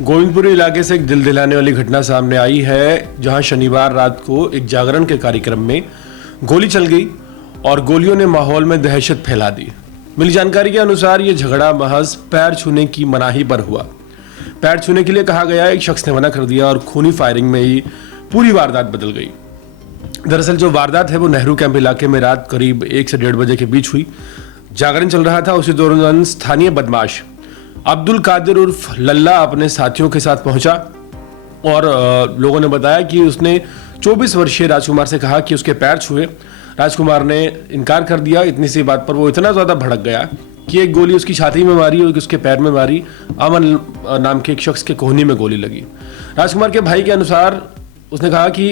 गोविंदपुरी इलाके से एक दिल दिलाने वाली घटना सामने आई है, जहां शनिवार रात को एक जागरण के कार्यक्रम में गोली चल गई और गोलियों ने माहौल में दहशत फैला दी। मिली जानकारी के अनुसार ये झगड़ा महज पैर छूने की मनाही पर हुआ। पैर छूने के लिए कहा गया, एक शख्स ने मना कर दिया और खूनी फायरिंग में ही पूरी वारदात बदल गई। दरअसल जो वारदात है वो नेहरू कैंप इलाके में रात करीब 1 से 1:30 बजे के बीच हुई। जागरण चल रहा था, उसी दौरान स्थानीय बदमाश अब्दुल कादिर उर्फ लल्ला अपने साथियों के साथ पहुंचा और लोगों ने बताया कि उसने 24 वर्षीय राजकुमार से कहा कि उसके पैर छुए। राजकुमार ने इनकार कर दिया। इतनी सी बात पर वो इतना ज़्यादा भड़क गया कि एक गोली उसकी छाती में मारी और उसके पैर में मारी। अमन नाम के एक शख्स के कोहनी में गोली लगी। राजकुमार के भाई के अनुसार उसने कहा कि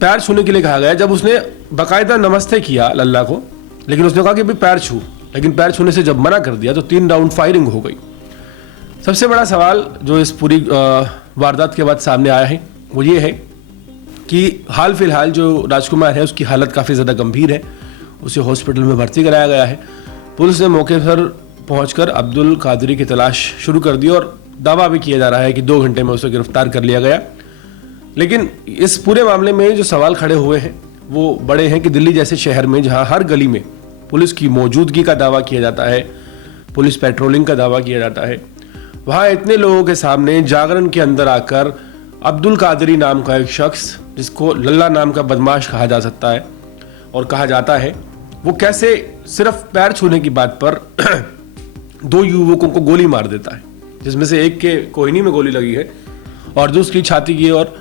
पैर छूने के लिए कहा गया। जब उसने बाकायदा नमस्ते किया लल्ला को, लेकिन उसने कहा कि भाई पैर छू, लेकिन पैर छूने से जब मना कर दिया तो 3 राउंड फायरिंग हो गई। सबसे बड़ा सवाल जो इस पूरी वारदात के बाद सामने आया है वो ये है कि हाल फिलहाल जो राजकुमार है उसकी हालत काफ़ी ज़्यादा गंभीर है। उसे हॉस्पिटल में भर्ती कराया गया है। पुलिस ने मौके पर पहुंचकर अब्दुल कादरी की तलाश शुरू कर दी और दावा भी किया जा रहा है कि 2 घंटे में उसे गिरफ्तार कर लिया गया। लेकिन इस पूरे मामले में जो सवाल खड़े हुए हैं वो बड़े हैं कि दिल्ली जैसे शहर में जहां हर गली में पुलिस की मौजूदगी का दावा किया जाता है, पुलिस पेट्रोलिंग का दावा किया जाता है, वहाँ इतने लोगों के सामने जागरण के अंदर आकर अब्दुल कादरी नाम का एक शख्स, जिसको लल्ला नाम का बदमाश कहा जा सकता है और कहा जाता है, वो कैसे सिर्फ पैर छूने की बात पर 2 युवकों को गोली मार देता है, जिसमें से एक के कोहनी में गोली लगी है और दूसरी छाती की और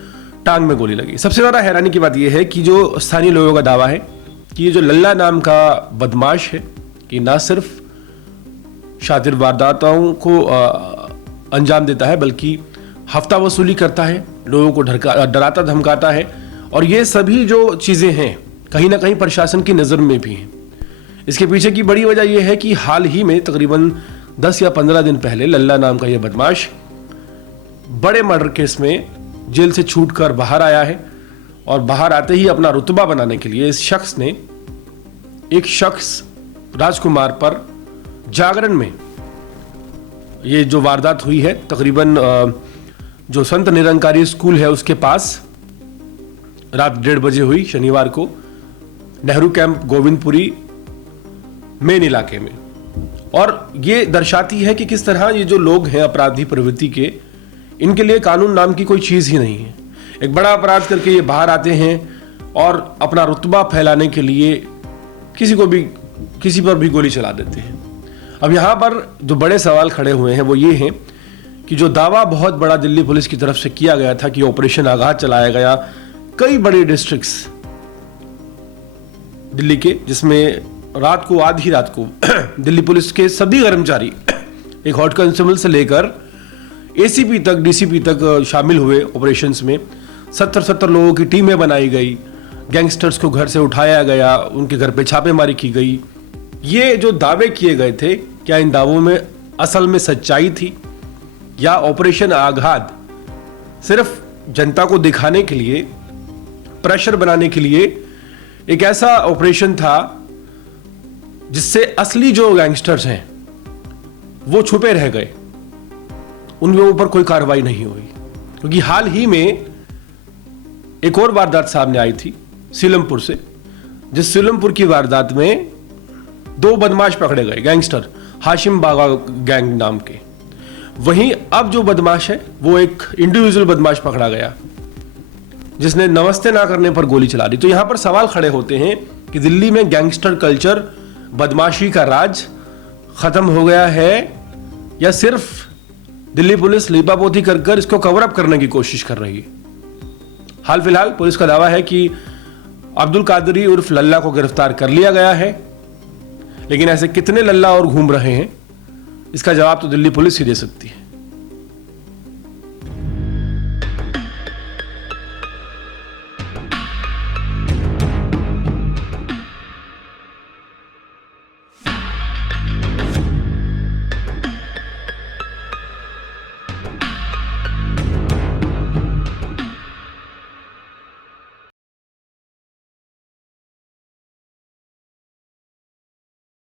टांग में गोली लगी। सबसे ज़्यादा हैरानी की बात यह है कि जो स्थानीय लोगों का दावा है कि ये जो लल्ला नाम का बदमाश है कि ना सिर्फ शातिर वारदातों को अंजाम देता है बल्कि हफ्ता वसूली करता है, लोगों को डराता धमकाता है और ये सभी जो चीज़ें हैं कहीं ना कहीं प्रशासन की नज़र में भी हैं। इसके पीछे की बड़ी वजह यह है कि हाल ही में तकरीबन 10 या 15 दिन पहले लल्ला नाम का यह बदमाश बड़े मर्डर केस में जेल से छूटकर बाहर आया है और बाहर आते ही अपना रुतबा बनाने के लिए इस शख्स ने एक शख्स राजकुमार पर जागरण में ये जो वारदात हुई है, तकरीबन जो संत निरंकारी स्कूल है उसके पास रात 1:30 बजे हुई शनिवार को, नेहरू कैंप गोविंदपुरी मेन इलाके में। और ये दर्शाती है कि किस तरह ये जो लोग हैं अपराधी प्रवृत्ति के, इनके लिए कानून नाम की कोई चीज़ ही नहीं है। एक बड़ा अपराध करके ये बाहर आते हैं और अपना रुतबा फैलाने के लिए किसी पर भी गोली चला देते हैं। अब यहाँ पर जो बड़े सवाल खड़े हुए हैं वो ये हैं कि जो दावा बहुत बड़ा दिल्ली पुलिस की तरफ से किया गया था कि ऑपरेशन आगाज चलाया गया कई बड़े डिस्ट्रिक्ट्स दिल्ली के, जिसमें आधी रात को दिल्ली पुलिस के सभी कर्मचारी, एक हॉट कांस्टेबल से लेकर एसीपी तक, डीसीपी तक शामिल हुए ऑपरेशंस में। 70 लोगों की टीमें बनाई गई, गैंगस्टर्स को घर से उठाया गया, उनके घर पे छापेमारी की गई। ये जो दावे किए गए थे, क्या इन दावों में असल में सच्चाई थी या ऑपरेशन आघात सिर्फ जनता को दिखाने के लिए, प्रेशर बनाने के लिए एक ऐसा ऑपरेशन था जिससे असली जो गैंगस्टर्स हैं वो छुपे रह गए, उनके ऊपर कोई कार्रवाई नहीं हुई? क्योंकि हाल ही में एक और वारदात सामने आई थी सीलमपुर से, जिस सीलमपुर की वारदात में 2 बदमाश पकड़े गए, गैंगस्टर, हाशिम बागा गैंग नाम के। वहीं अब जो बदमाश है वो एक इंडिविजुअल बदमाश पकड़ा गया जिसने नमस्ते ना करने पर गोली चला दी। तो यहां पर सवाल खड़े होते हैं कि दिल्ली में गैंगस्टर कल्चर, बदमाशी का राज खत्म हो गया है या सिर्फ दिल्ली पुलिस लीपापोती कर इसको कवर अप करने की कोशिश कर रही है। हाल फिलहाल पुलिस का दावा है कि अब्दुल कादरी उर्फ लल्ला को गिरफ्तार कर लिया गया है, लेकिन ऐसे कितने लल्ला और घूम रहे हैं इसका जवाब तो दिल्ली पुलिस ही दे सकती है।